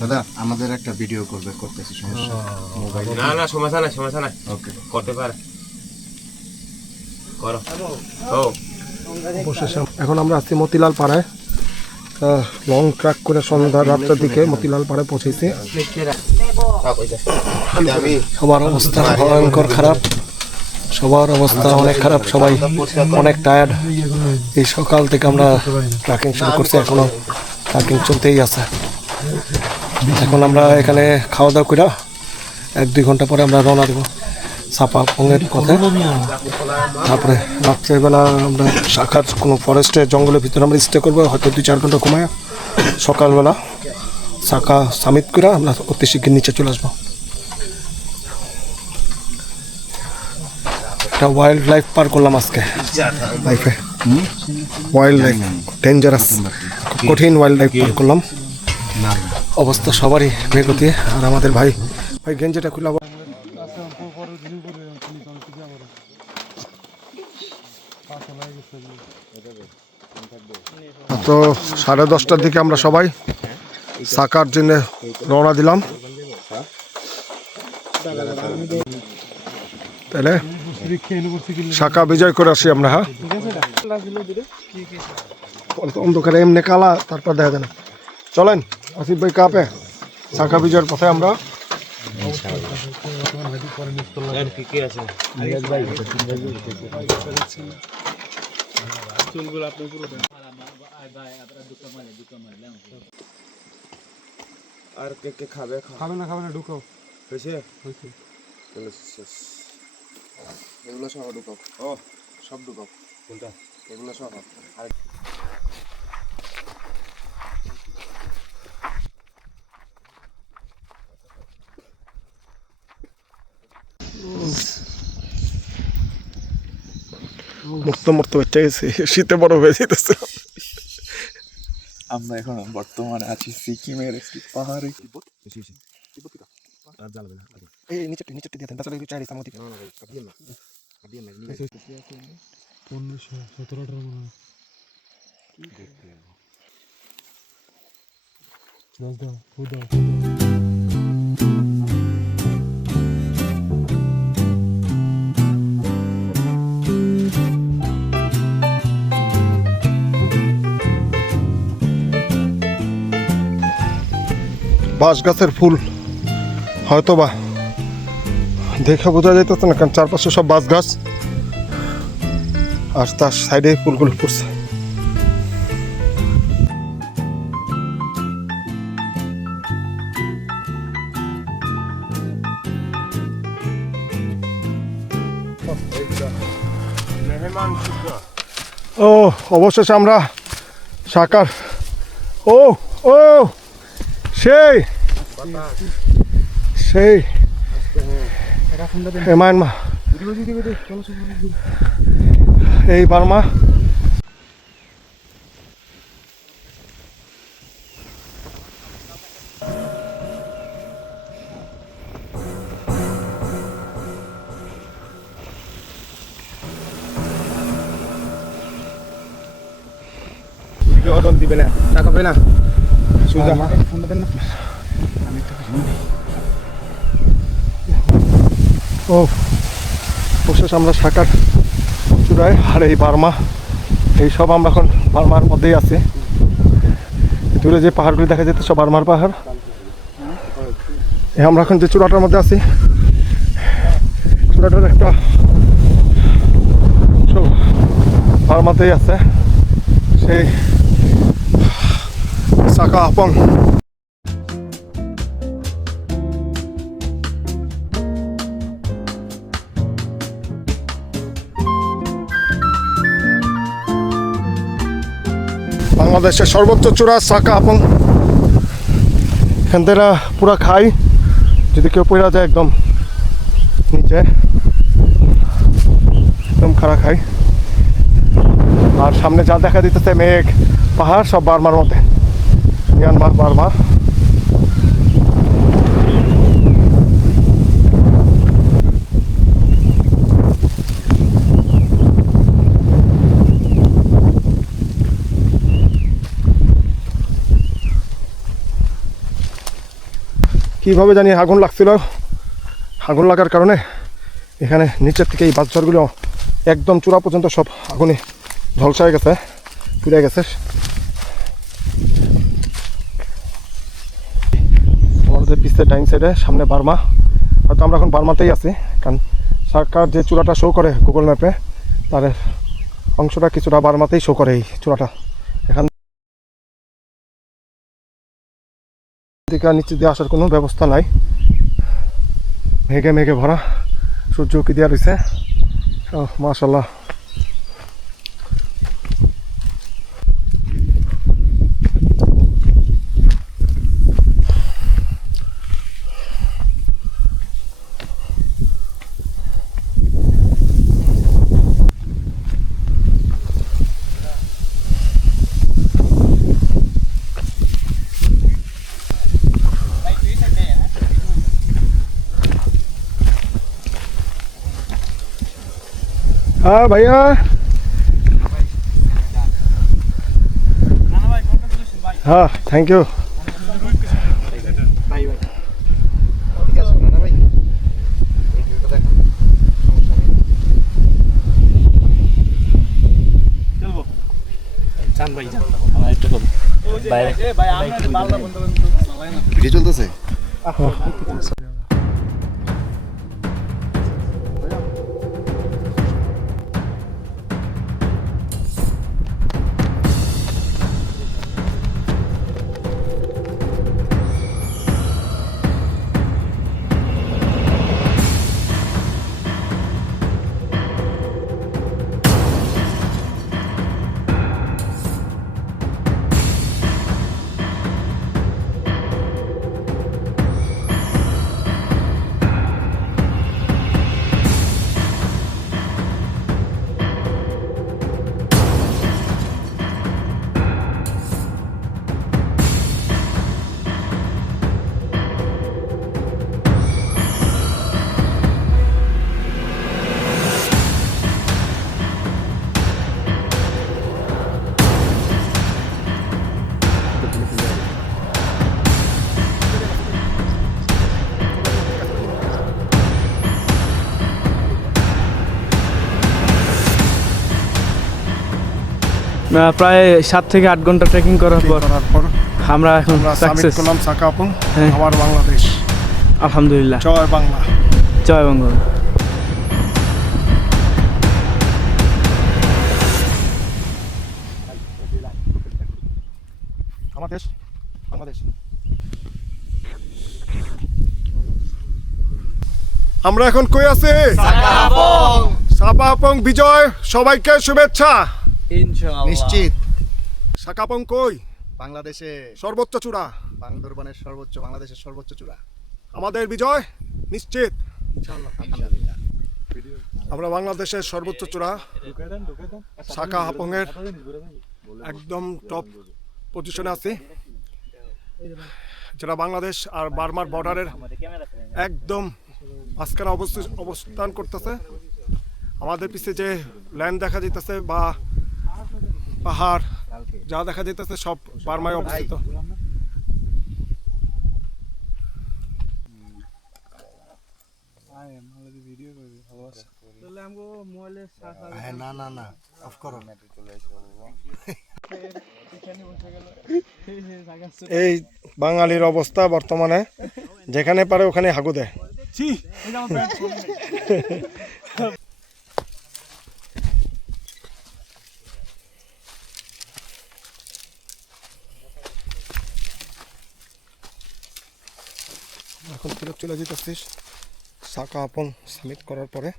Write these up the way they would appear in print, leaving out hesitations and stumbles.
দাদা আমাদের একটা ভিডিও করতেছি, সমস্যা মোবাইল না না সমস্যা না ওকে করতে পারে করো। অবশেষে এখন আমরা আছি মতিলাল পাড়ায়। লং ট্র্যাক করে সন্ধ্যা রাত্রের দিকে মতিলাল পাড়ায় পৌঁছেছি। সবার অবস্থা ভয়ঙ্কর খারাপ, সবার অবস্থা অনেক খারাপ, সবাই অনেক টায়ার্ড। এই সকাল থেকে আমরা ট্রেকিং শুরু করছি, এখনো ট্রেকিং চলতেই আছে। এখন আমরা এখানে খাওয়া দাওয়া করে 1-2 ঘন্টা পরে আমরা রওনা দেবো সাপা পঙ্গের পথে। তারপরে রাত্রেবেলা আমরা শাখার কোনো ফরেস্টে জঙ্গলের ভিতরে আমরা স্টে করবো, হয়তো 2-4 ঘন্টা ঘুমায় সকালবেলা শাখা সামিট করে আমরা অতি শীঘ্র নিচে চলে আসবো। একটা ওয়াইল্ড লাইফ পার করলাম আজকে লাইফে, ওয়াইল্ড লাইফ ডেঞ্জারাস, কঠিন ওয়াইল্ড লাইফ পার করলাম। অবস্থা সবারই বেগতি। আর আমাদের ভাই গেঞ্জিটা খুলে তো 10:30টার দিকে আমরা সবাই সাকার জন্য রওনা দিলাম। তাহলে শাখা বিজয় করে আসি আমরা। হ্যাঁ, অন্ধকারে এমনি কালা, তারপর দেখা যায় না। চলেন আসিফ ভাই কাপে শাখা বিজয়ের পথে আমরা। আর কে খাবে না ঢুকাও হয়েছে এগুলো সহ ঢুকাও। ও সব ঢুকাও, কোনটা এগুলো সহ। আর মুক্ত হচ্ছে গেছে, শীতে বড় হয়ে যেতেছে। আমরা এখন বর্তমানে আছি সিকিমের একটি পাহাড়ে। এই নিচে দিয়ে দেন, তাছাড়া চাই সামনে দিকে 1517-18 মনে হয়। বাঁশ গাছের ফুল হয়তো বা দেখে বোঝা যাইতেছে না, কারণ চারপাশে সব বাঁশ গাছ আর তার সাইডে ফুলগুলো ফুটছে। ও অবশেষে আমরা সাকার, ও ও সেই মায়ানমা, এই বার্মা। দিবে না, টাকা পাবে না, ও অবশেষ আমরা শাখার চূড়ায়। আর এই বার্মা, এইসব আমরা এখন বার্মার মধ্যেই আছি। দূরে যে পাহাড়গুলি দেখা যেত সব বার্মার পাহাড়। আমরা এখন যে চূড়াটার মধ্যে আছি, চূড়াটার একটা সব বার্মাতেই আছে, সেই সাকা আপং। বাংলাদেশের সর্বোচ্চ চূড়া সাকা আপং। এখান থেকে পুরা খাই, যদি কেউ পড়া যায় একদম নিচে, একদম খাড়া খাই। আর সামনে যা দেখা দিতেছে মেঘ, পাহাড়, সব বার্মার মধ্যে, মিয়ানমার বার্মা। কীভাবে জানি আগুন লাগছিল, আগুন লাগার কারণে এখানে নিচের থেকে এই বাচ্চাগুলো একদম চূড়া পর্যন্ত সব আগুনে ঝলসায় গেছে, পুড়ে গেছে। আমাদের পিছনে ডাইন সাইডে সামনে বার্মা, হয়তো আমরা এখন বার্মাতেই আছি, কারণ সরকার যে চূড়াটা শো করে গুগল ম্যাপে তার অংশটা কিছুটা বার্মাতেই শো করে। এই চূড়াটা এখান থেকে নিচে দিয়ে আসার কোনো ব্যবস্থা নাই, মেঘে মেঘে ভরা, সূর্য উঁকি দেওয়া রয়েছে। মাশাআল্লাহ। हाँ भैया, हाँ थैंक यू। ভিডিও চলতেছে। প্রায় 7 থেকে 8 ঘন্টা ট্রেকিং করার পর আমরা এখন সাকসেস করলাম সাকাপং, হ্যাঁ। আবার বাংলাদেশ। আলহামদুলিল্লাহ, জয় বাংলা, জয় বঙ্গ। আমাদের বাংলাদেশ। আমরা এখন কই আছি? সাকাপং বিজয়, সবাইকে শুভেচ্ছা। নিশ্চিত সাকাপং কই? বাংলাদেশে সর্বোচ্চ চূড়া, বান্দরবানের সর্বোচ্চ, বাংলাদেশের সর্বোচ্চ চূড়া। আমাদের বিজয় নিশ্চিত। আলহামদুলিল্লাহ। আমরা বাংলাদেশের সর্বোচ্চ চূড়া সাকাপং এর একদম টপ পজিশনে আছি, যেটা বাংলাদেশ আর বার্মার বর্ডারের একদম মাঝখানে অবস্থান করতেছে। আমাদের পিছে যে ল্যান্ড দেখা যাইতেছে বা পাহাড় যা দেখা যাইতেছে সব বার্মায় অবস্থিত। না না না, অফ করো। এই বাঙালির অবস্থা বর্তমানে, যেখানে পারে ওখানে হাগু দেয়। এখন ফেরত চলে যেতেছিস সাকাপং সামিট করার পরে।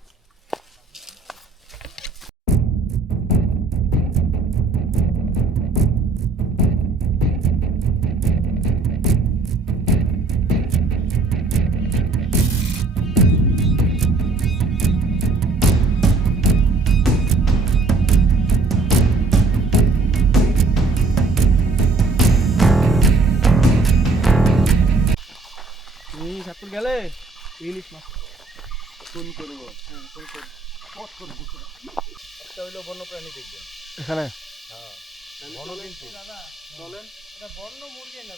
গেলে ইলিশ মাছ ফোন করবো, ফোন করবো, একটা হইলো বন্যপ্রাণী দেখবেন এখানে। হ্যাঁ, বন্য কিন্তু চলেন, এটা বন্য মুরগি না,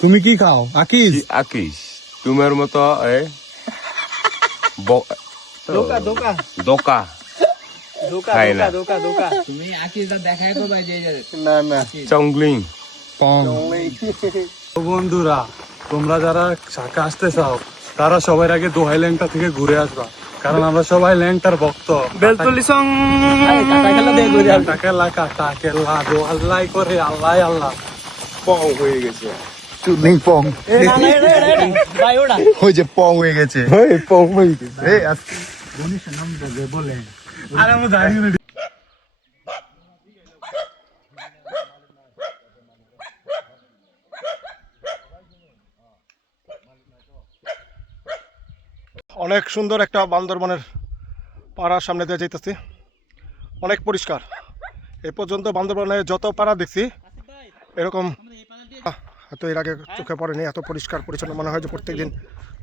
তুমি কি খাও আকিস? আকিস তোমার মতো দোকা খাই না তুমি আকিসটা দেখাই তো ভাই যে না চংলিং পং। তো বন্ধুরা, তোমরা যারা শাখা আসতে চাও তারা সবার আগে দোহাই ল্যাংটা থেকে ঘুরে আসবা, কারণ আমরা সবাই ল্যাংটার ভক্ত। বেলতলি সং কাটা খেলা দিয়ে ঘুরে আসবে। কাকেলা কাটা কেলা দো আল্লাহ করে আল্লাহ আল্লাহ। পং হয়ে গেছে চুদনিং পং ভাই ওটা ওই যে পং হয়ে গেছে পং হয়ে গেছে এই আজকে আর আমরা জানি না। অনেক সুন্দর একটা বান্দরবনের পাড়ার সামনে দিয়ে যাইতেছি, অনেক পরিষ্কার। এ পর্যন্ত বান্দরবনে যত পাড়া দেখছি এরকম হয়তো এর আগে চোখে পড়েনি। এত পরিষ্কার পরিচ্ছন্ন মনে হয় যে প্রত্যেকদিন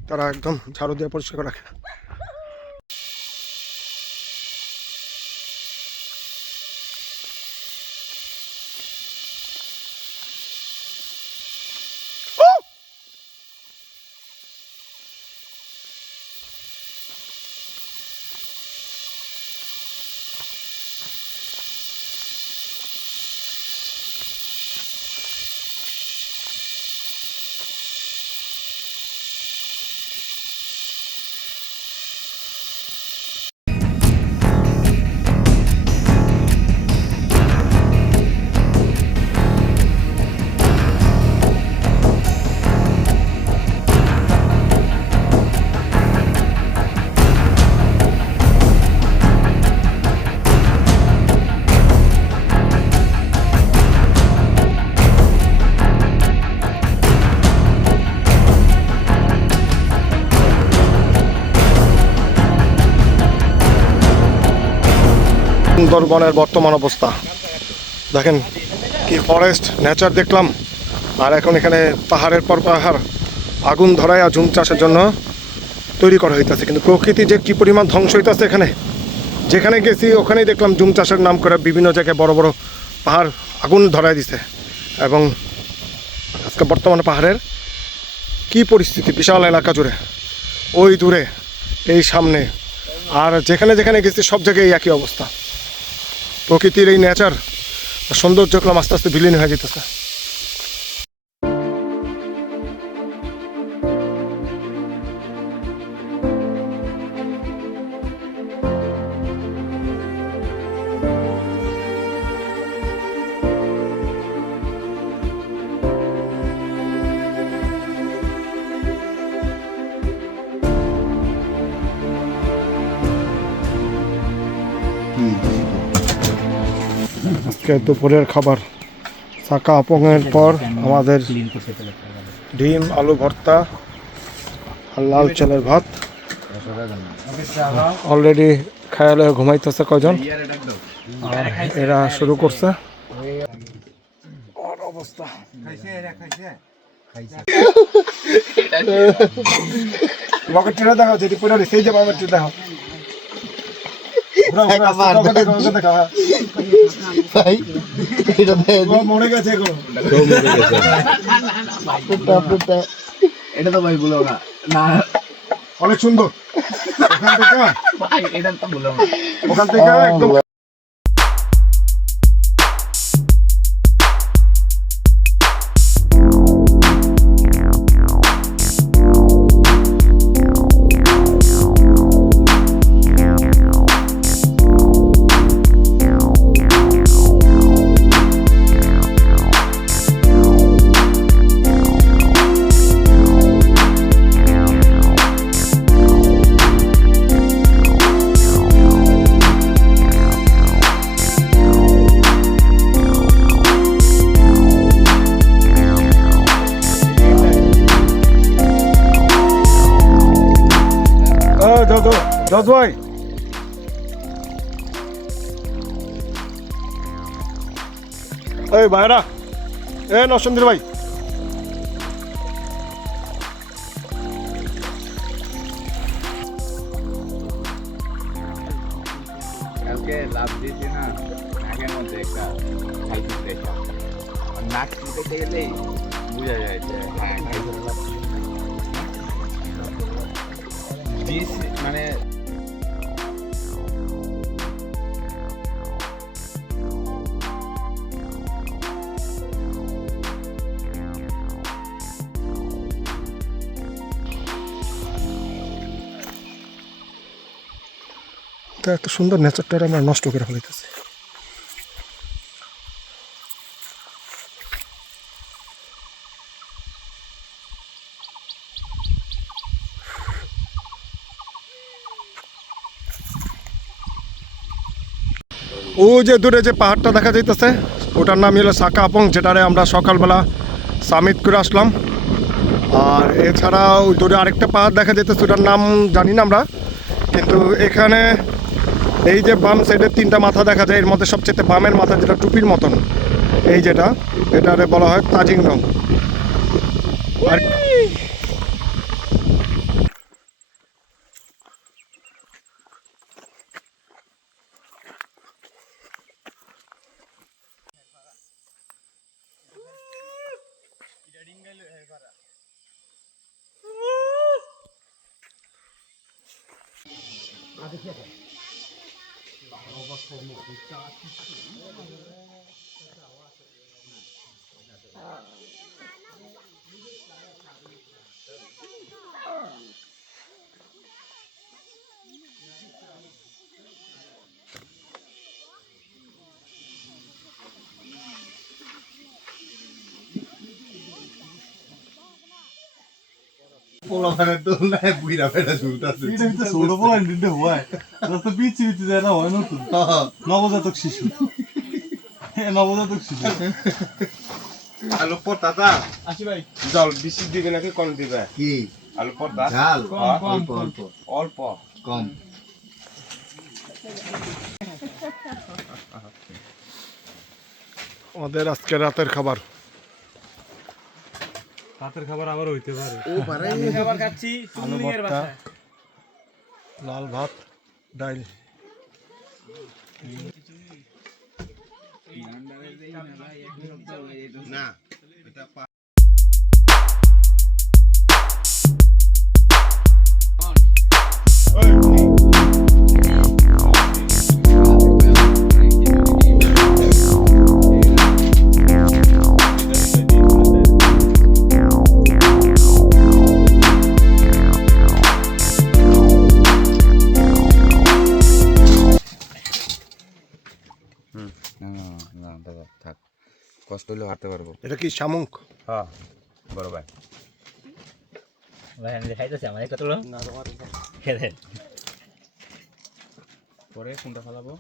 তারা একদম ঝাড়ু দিয়ে পরিষ্কার করে রাখে। সুন্দরবনের বর্তমান অবস্থা দেখেন, কি ফরেস্ট নেচার দেখলাম। আর এখন এখানে পাহাড়ের পর পাহাড় আগুন ধরায় আর ঝুম চাষের জন্য তৈরি করা হইতেছে, কিন্তু প্রকৃতি যে কি পরিমাণ ধ্বংস হইতেছে এখানে। যেখানে গেছি ওখানেই দেখলাম ঝুম চাষের নাম করে বিভিন্ন জায়গায় বড় বড় পাহাড় আগুন ধরায় দিছে। এবং আজকে বর্তমানে পাহাড়ের কি পরিস্থিতি, বিশাল এলাকা জুড়ে, ওই দূরে, এই সামনে, আর যেখানে যেখানে গেছি সব জায়গায় এই একই অবস্থা। প্রকৃতির এই নেচার সৌন্দর্যক্রম আস্তে আস্তে বিলীন হয়ে যেতেছে। আজকে দুপুরের খাবার শাকা আপংয়ের পর আমাদের ডিম আলু ভর্তা আর লাল চালের ভাত। অলরেডি খায়ালে ঘুমাইতেছে কজন, আর এরা শুরু করছে। অবস্থা রকেটটা দেখাও, যেটি পরে সেই যে রকেটটা দেখাও। মনে গেছে এটা তো ভাই বলো না অনেক সুন্দর। ওখান থেকে এটা তো বলো ওখান থেকে একদম জজ ভাই, এই ভাইরা, এ নরসিংদীর ভাই, একটা সাইকেল দেখা নাক দিতে গেলেই বোঝা যায় যে হ্যাঁ বিষ মানে তা এত সুন্দর নেচারটা আমরা নষ্ট করে ফেলাইতেছি। ও যে দূরে যে পাহাড়টা দেখা যাইতেছে ওটার নাম হলো সাকা আপং, যেটারে আমরা সকালবেলা সামিট করে আসলাম। আর এছাড়া ওই দূরে আরেকটা পাহাড় দেখা যাইতেছে, ওটার নাম জানি না আমরা। কিন্তু এখানে এই যে বাম সাইডে 3টা মাথা দেখা যায়, এর মধ্যে সবচেয়ে বামের মাথা যেটা টুপির মতন, এই যেটা এটারে বলা হয় তাজিংডং। আর পোলাপানের দোলনায় বুইরা বেড়া ঝুলতাছে। এটা কিন্তু ছোট পোলাইন দিতে হয় রাস্তা পিছি পিছি যায় না হয় নতুন নবজাতক শিশু নবজাতক শিশু আলু পরতা আসি ভাই জল বেশি দিবে নাকি কম দিবে? কি আলু পরতা ঝাল কম, অল্প অল্প কম। আমাদের আজকে রাতের খাবার রাতের খাবার আবার হইতে পারে খাবার খাচ্ছি চুমুলিং এর বাসা। লাল ভাত, ডাল। না না দাদা থাক, কষ্ট হলেও হাঁটতে পারবো। এটা কি শামুক? হ্যাঁ বড় ভাই ভাই আমি দেখাইতেছি আমার কতগুলো খেলে পরে কোনটা ফেলাবো?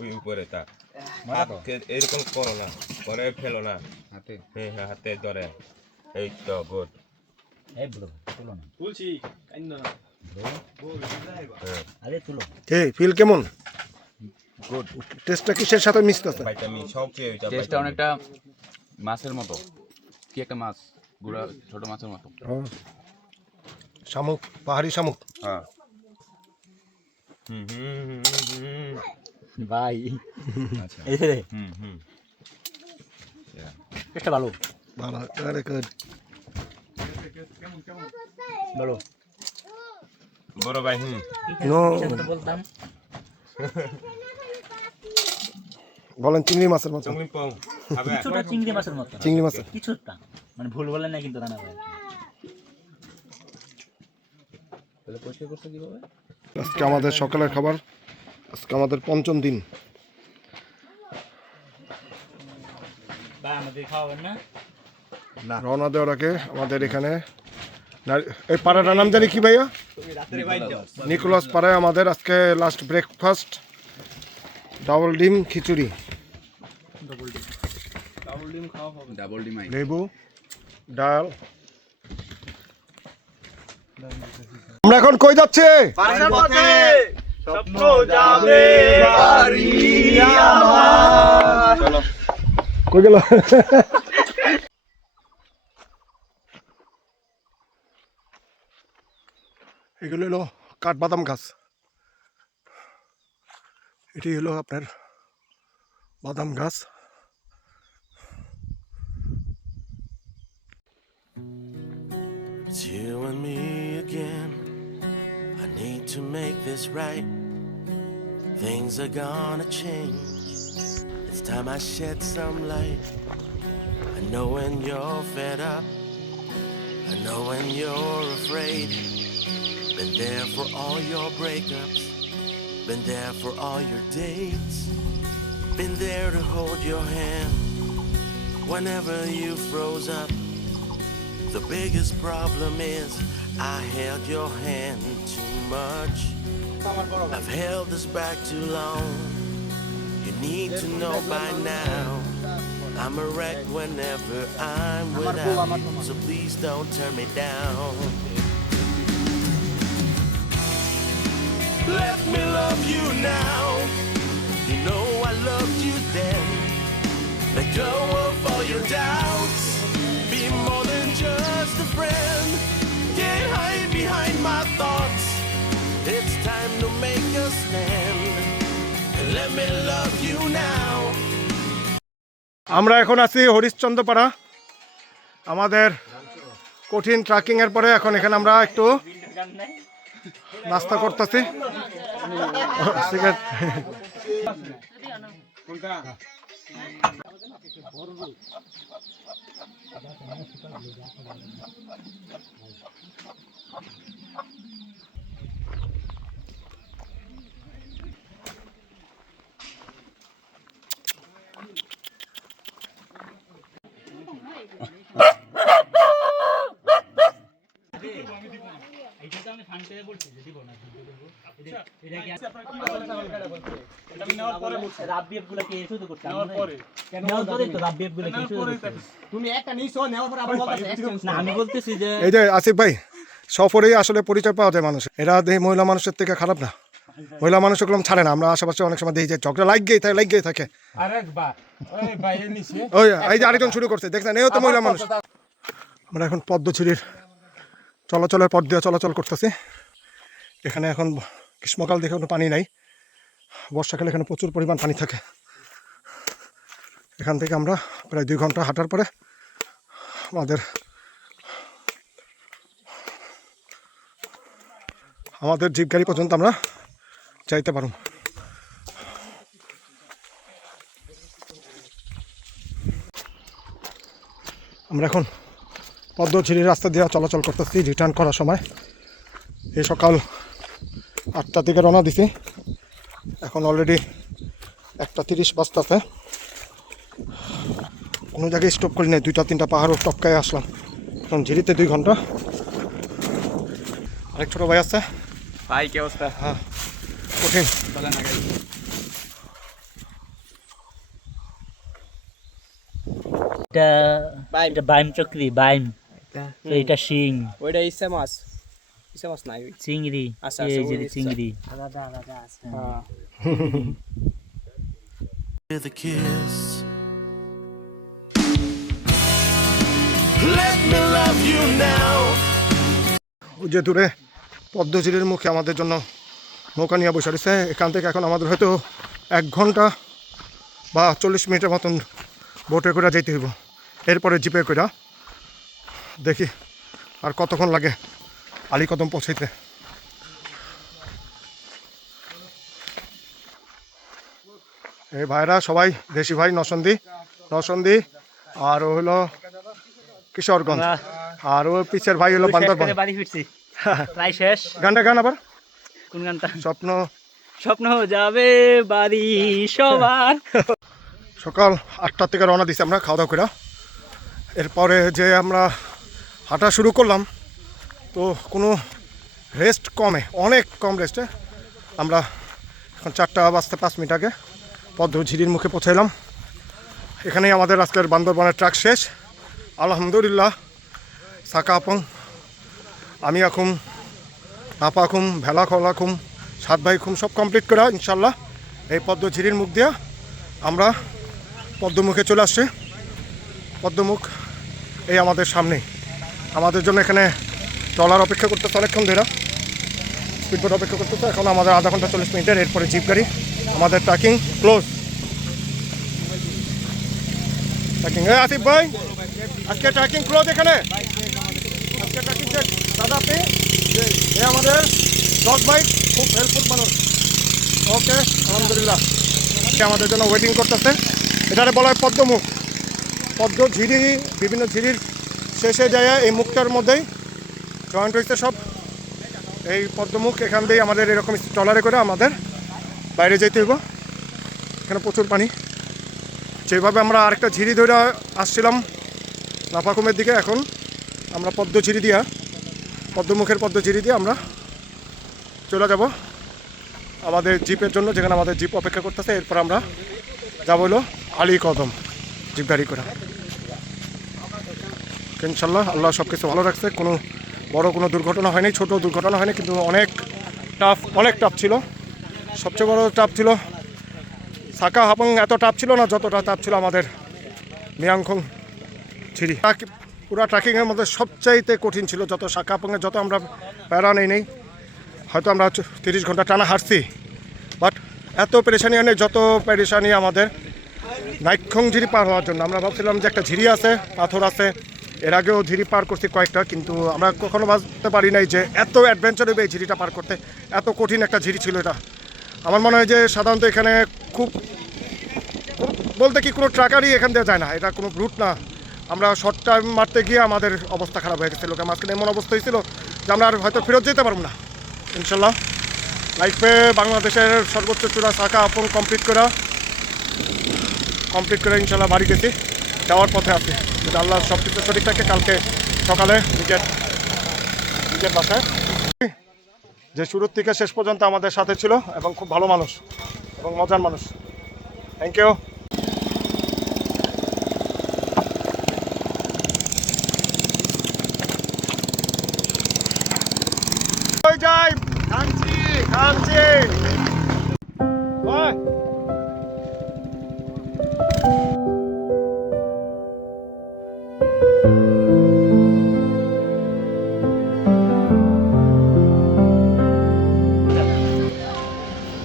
ওই উপরে তা হাতকে এরকম করো না, পরে ফেলো না হাতে। হ্যাঁ হ্যাঁ হাতে ধরে, এই তো গুড। এই বলো তুলো না বলছি কাইন্না না আরে তুলো এই ফিল কেমন? গুড। টেস্টটা কিসের সাথে মিশতেছে? ভাইটামিন সব খেয়ে ওইটা টেস্টটা অনেকটা মাছের মতো, কি একটা মাছ, গুড়া ছোট মাছের মতো। শামুক, পাহাড়ি শামুক। হ্যাঁ ভাই আচ্ছা এই রে টেস্টটা ভালো ভালো, ভেরি গুড। ভালো বড় ভাই। নো বলতাম বলেন চিংড়ি মাছের মতো। চুমুং পং খাবে? কিছুটা চিংড়ি মাছের মতো চিংড়ি মাছের কিছুটা মানে ভুল বলেন না কিন্তু তা না ভাই তাহলে পরিষ্কার করতে কিভাবে? আজকে আমাদের সকালের খাবার, আজকে আমাদের 5ম দিন। ভাই আমাদের খাওয়াবেন না রওনা দেওয়ার আগে আমাদের এখানে এই পাড়াটার নাম জানি কি ভাইয়া? নিকোলাস পাড়ায় আমাদের আজকে লাস্ট ব্রেকফাস্ট, ডাবল ডিম খিচুড়ি, ডাবল ডিম আই লেবু, ডাল। আমরা এখন কই যাচ্ছে? স্বপ্ন যাবে বাড়ি আমার। চলো কই গেল? এগুলো হলো কাঠবাদাম গাছ। এটি হলো আপনার বাদাম গাছ। It's you and me again. I need to make this right. Things are gonna change. It's time I shed some light. I know when you're fed up. I know when you're afraid. Been there for all your breakups. Been there for all your dates. Been there to hold your hand whenever you froze up. The biggest problem is I held your hand too much. I've held this back too long. You need to know by now I'm a wreck whenever I'm without you. So please don't turn me down. Let me love you now. You know I loved you then. Let go of all your doubts. Be more than just a friend. Can't hide behind my thoughts. It's time to make a stand. And let me love you now. আমরা এখন আছি হরিশ্চন্দ্রপাড়া। আমাদের কঠিন trekking এর পরে এখন এখানে আমরা একটু নাস্তা করতেছি। সিগারেট এই যে আসিফ ভাই, সফরেই আসলে পরিচয় পাওয়া যায় মানুষ। এরা দেখি মহিলা মানুষের থেকে খারাপ না, মহিলা মানুষ ওগুলো ছাড়ে না। আমরা আশেপাশে অনেক সময় দেখি যে ঝগড়া লাগিয়েই থাকে। ওই এই যে আরেকজন শুরু করছে, দেখছেন, এও তো মহিলা মানুষ। আমরা এখন পদ্মঝিরির চলাচলের পথ দিয়ে চলাচল করতেছি। এখানে এখন গ্রীষ্মকাল দেখে কোনো পানি নাই, বর্ষাকালে এখানে প্রচুর পরিমাণ পানি থাকে। এখান থেকে আমরা প্রায় 2 ঘন্টা হাঁটার পরে আমাদের জিপ গাড়ি পর্যন্ত আমরা যাইতে পারব। আমরা এখন পদ্মঝিরির রাস্তা দিয়ে চলাচল করতেছি রিটার্ন করার সময়। এই সকাল 8টার দিকে রওনা দিছি, এখন অলরেডি 1:30 বাজতেছে। কোনো জায়গায় স্টপ করি নাই, 2-3টা পাহাড়ও টপকায় আসলাম। এখন ঝিরিতে 2 ঘন্টা। আরেক ছোটো ভাই আছে। ভাই কি অবস্থা? হ্যাঁ, কঠিন। এটা বাইম চক্রি, বাইম। তো এটা শিং, ওইটা ইসা মাছ নাই, চিংড়ি। আচ্ছা, এই যে ওই চিংড়ি। With a kiss. Let me love you now. ওই যে দূরে পদ্মঝিরির মুখে আমাদের জন্য নৌকা নিয়ে বসে রয়েছে। এখান থেকে এখন আমাদের হয়তো 1 ঘন্টা বা 40 মিনিটের মতন বোটে করে যেতে হইব, এরপরে জিপে করে। দেখি আর কতক্ষণ লাগে আলীকদম পৌঁছাইতে। এই ভাইরা সবাই দেশি ভাই, নরসন্দী, আর ও হলো কিশোরগঞ্জ, আর ও পিছের ভাই হলো বান্দরবান। বাড়ি ফিরছি, প্রায় শেষ। গানটা গান আবার, কোন গানটা? স্বপ্ন যাবে বাড়ি সবার। সকাল 8টার থেকে রওনা দিছি আমরা খাওয়া দাওয়া করে। এরপরে যে আমরা হাঁটা শুরু করলাম, তো কোনো রেস্ট কমে, অনেক কম রেস্টে আমরা এখন 4টা বাজতে 5 মিনিট আগে পদ্মঝিরির মুখে পৌঁছাইলাম। এখানেই আমাদের আজকের বান্দরবানের ট্রাক শেষ, আলহামদুলিল্লাহ। সাকা আপং, আমি আখুম, নাপা খুম, ভেলা খোলা খুম, 7 ভাই খুম, সব কমপ্লিট করা ইনশাল্লাহ এই পদ্মঝিরির মুখ দিয়ে আমরা পদ্মমুখে চলে আসছি। পদ্মমুখ এই আমাদের সামনেই। আমাদের জন্য এখানে ট্রলার অপেক্ষা করতেছে অনেকক্ষণ ধরে, স্পিডবোট অপেক্ষা করতেছে। এখন আমাদের আধা ঘন্টা 40 মিনিটের, এরপরে জিপ গাড়ি। আমাদের ট্রেকিং ক্লোজ। ট্রেকিং আসিফ ভাই আজকে ট্রেকিং ক্লোজ এখানে আজকে ট্রেকিং শেষ দাদা আপনি এ আমাদের 10 ভাই খুব হেল্পফুল মানুষ ওকে আলহামদুলিল্লাহ আমাদের জন্য ওয়েটিং করতেছে এটারে বলা হয় পদ্মমুখ পদ্ম ঝিরি বিভিন্ন ঝিরির শেষে যায় এই মুখটার মধ্যেই জয়েন্ট হয়েছে সব এই পদ্মমুখ এখান দিয়ে আমাদের এরকম ট্রলারে করে আমাদের বাইরে যেতে হইব এখানে প্রচুর পানি যেভাবে আমরা আরেকটা ঝিরি ধরে আসছিলাম নাফাকুমের দিকে এখন আমরা পদ্মমুখের পদ্ম ঝিরি দিয়ে আমরা চলে যাব আমাদের জিপের জন্য যেখানে আমাদের জিপ অপেক্ষা করতেছে এরপর আমরা যাব হলো আলী কদম জিপ গাড়ি করে ইনশাল্লাহ আল্লাহ সব কিছু ভালো রাখছে কোনো বড় কোনো দুর্ঘটনা হয়নি ছোট দুর্ঘটনা হয়নি কিন্তু অনেক টাফ ছিল সবচেয়ে বড় টাফ ছিল সাকা হাপং এত টাফ ছিল না যতটা টাফ ছিল আমাদের মিয়াংখং ছিরি পুরো ট্রেকিংয়ের মধ্যে সবচাইতে কঠিন ছিল যত সাকা হাপংয়ে যত আমরা প্যারা নেই হয়তো আমরা 30 ঘন্টা টানা হাঁটছি বাট এত পেরেশানি হয় যত পেরেশানি আমাদের নাইকখং ঝিরি পার হওয়ার জন্য আমরা ভাবছিলাম যে একটা ঝিরি আছে পাথর আছে এর আগেও ঝিরি পার করছি কয়েকটা কিন্তু আমরা কখনো ভাবতে পারি নাই যে এত অ্যাডভেঞ্চার হবে এই ঝিরিটা পার করতে এত কঠিন একটা ঝিরি ছিল এটা আমার মনে হয় যে সাধারণত এখানে খুব বলতে কি কোনো ট্রাকারই এখান দিয়ে যায় না এটা কোনো রুট না আমরা শর্ট টাইম মারতে গিয়ে আমাদের অবস্থা খারাপ হয়ে গেছে লোকের মাঝখানে এমন অবস্থা হয়েছিল যে আমরা আর হয়তো ফেরত যেতে পারবো না ইনশাল্লাহ লাইফে বাংলাদেশের সর্বোচ্চ চূড়া সাকা আপন কমপ্লিট করে ইনশাল্লাহ বাড়ি গেছি যাওয়ার পথে আছে যদি আল্লাহ সব কিছু সঠিক থাকে কালকে সকালে নিজের বাসায় যে শুরুর থেকে শেষ পর্যন্ত আমাদের সাথে ছিল এবং খুব ভালো মানুষ এবং মজার মানুষ থ্যাংক ইউ যাই খানছি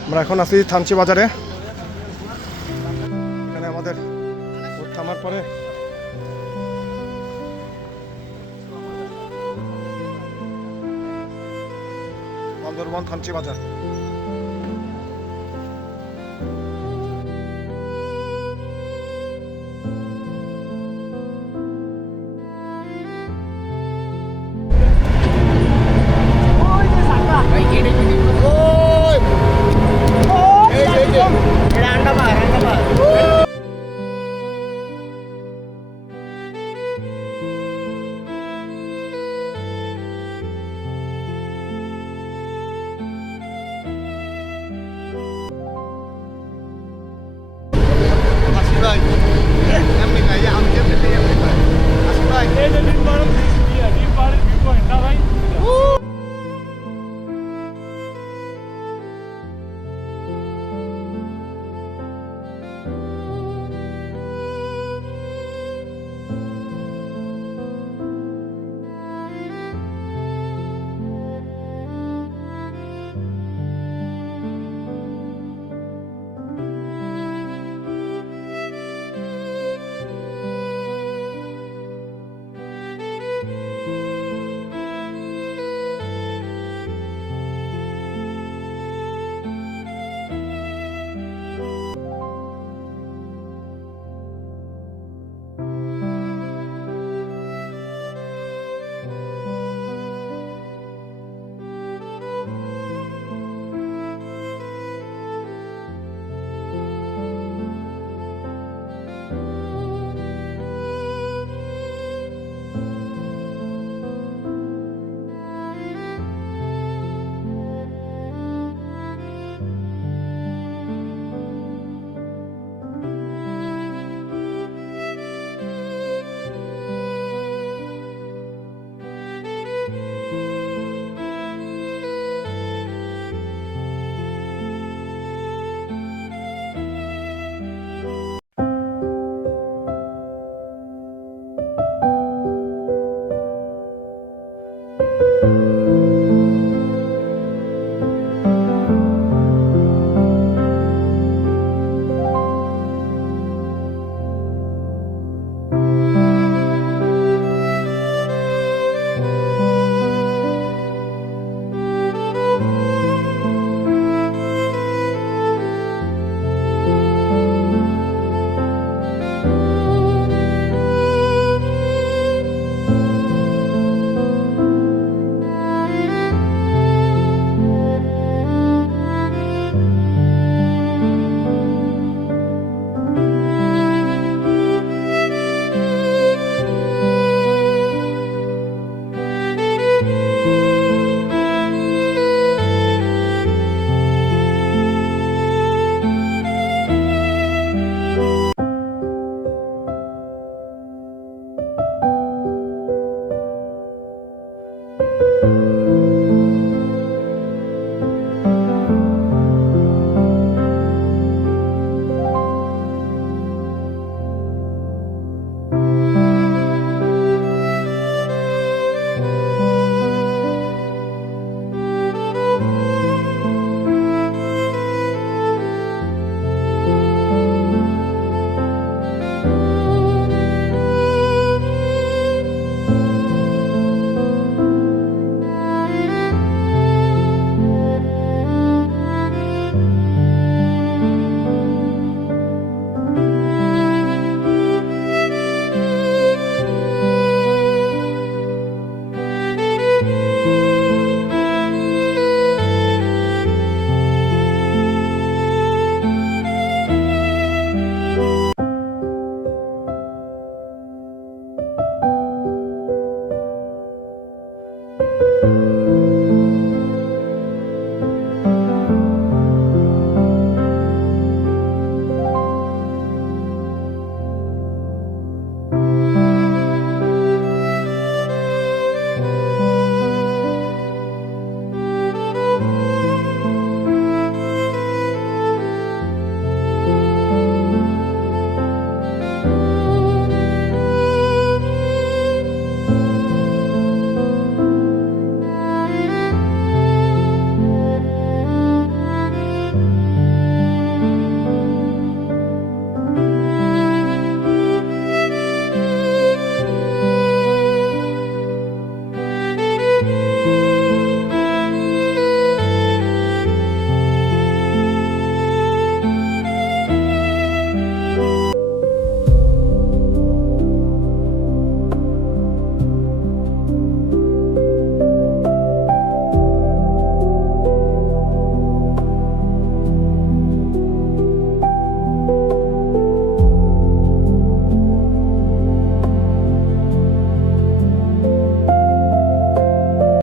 আমরা এখন আছি থানচি বাজারে এখানে আমাদের থামার পরে বান্দরবান থানচি বাজার Ele limpa o bicho, limpa o bicho, tá, vai?